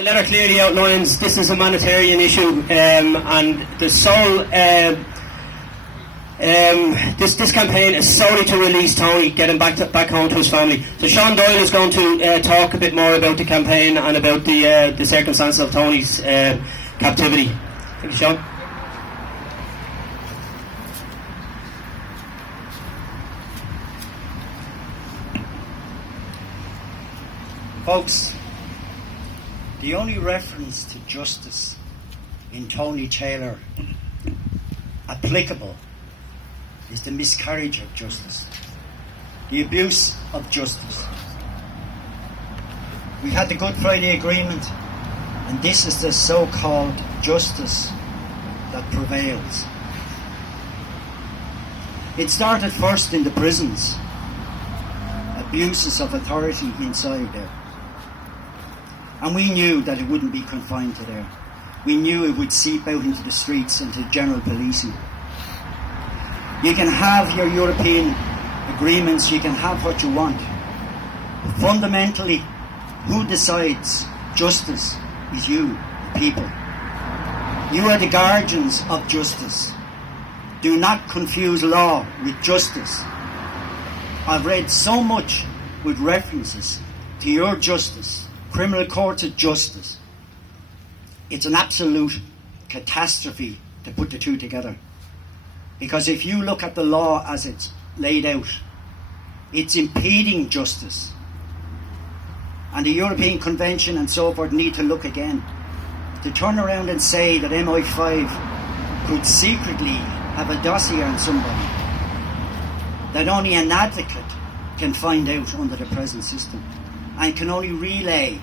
The letter clearly outlines this is a humanitarian issue, and the sole this campaign is solely to release Tony, get him back home to his family. So Sean Doyle is going to talk a bit more about the campaign and about the circumstances of Tony's captivity. Thank you, Sean. Folks, the only reference to justice in Tony Taylor applicable is the miscarriage of justice, the abuse of justice. We had the Good Friday Agreement, and this is the so-called justice that prevails. It started first in the prisons, abuses of authority inside there. And we knew that it wouldn't be confined to there. We knew it would seep out into the streets and to general policing. You can have your European agreements, you can have what you want. But fundamentally, who decides justice is you, the people. You are the guardians of justice. Do not confuse law with justice. I've read so much with references to your justice, criminal courts of justice. It's an absolute catastrophe to put the two together. Because if you look at the law as it's laid out, it's impeding justice. And the European Convention and so forth need to look again. To turn around and say that MI5 could secretly have a dossier on somebody that only an advocate can find out under the present system, and can only relay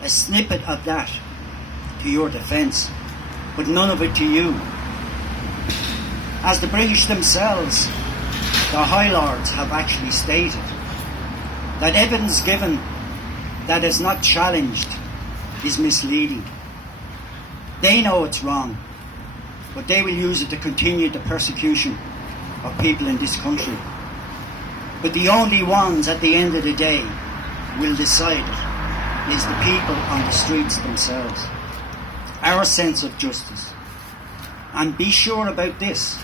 a snippet of that to your defence, but none of it to you. As the British themselves, the High Lords, have actually stated, that evidence given that is not challenged is misleading. They know it's wrong, but they will use it to continue the persecution of people in this country. But the only ones at the end of the day will decide it is the people on the streets themselves. Our sense of justice. And be sure about this.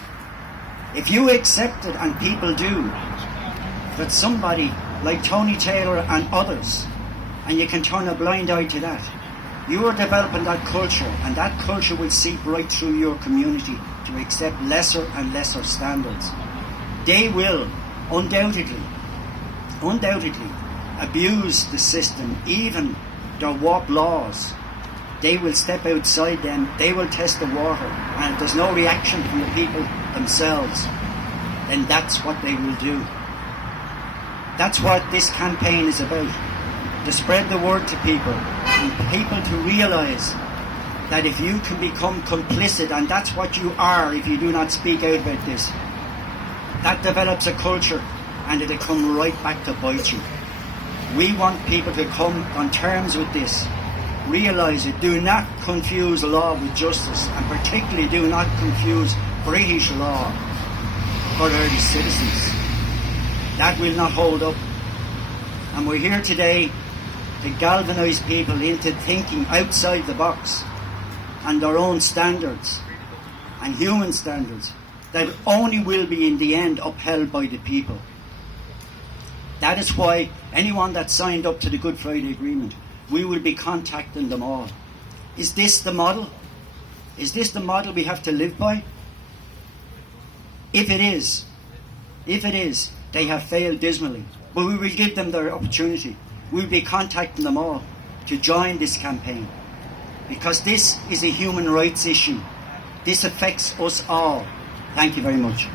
If you accept it, and people do, that somebody like Tony Taylor and others, and you can turn a blind eye to that, you are developing that culture, and that culture will seep right through your community to accept lesser and lesser standards. They will undoubtedly abuse the system, even their warped laws. They will step outside them, they will test the water, and if there's no reaction from the people themselves, then that's what they will do. That's what this campaign is about, to spread the word to people, and people to realise that if you can become complicit, and that's what you are if you do not speak out about this, that develops a culture, and it'll come right back to bite you. We want people to come on terms with this. Realise it. Do not confuse law with justice, and particularly do not confuse British law for Irish citizens. That will not hold up. And we're here today to galvanise people into thinking outside the box and their own standards and human standards that only will be in the end upheld by the people. That is why anyone that signed up to the Good Friday Agreement, we will be contacting them all. Is this the model? Is this the model we have to live by? If it is, they have failed dismally. But we will give them their opportunity. We will be contacting them all to join this campaign. Because this is a human rights issue. This affects us all. Thank you very much.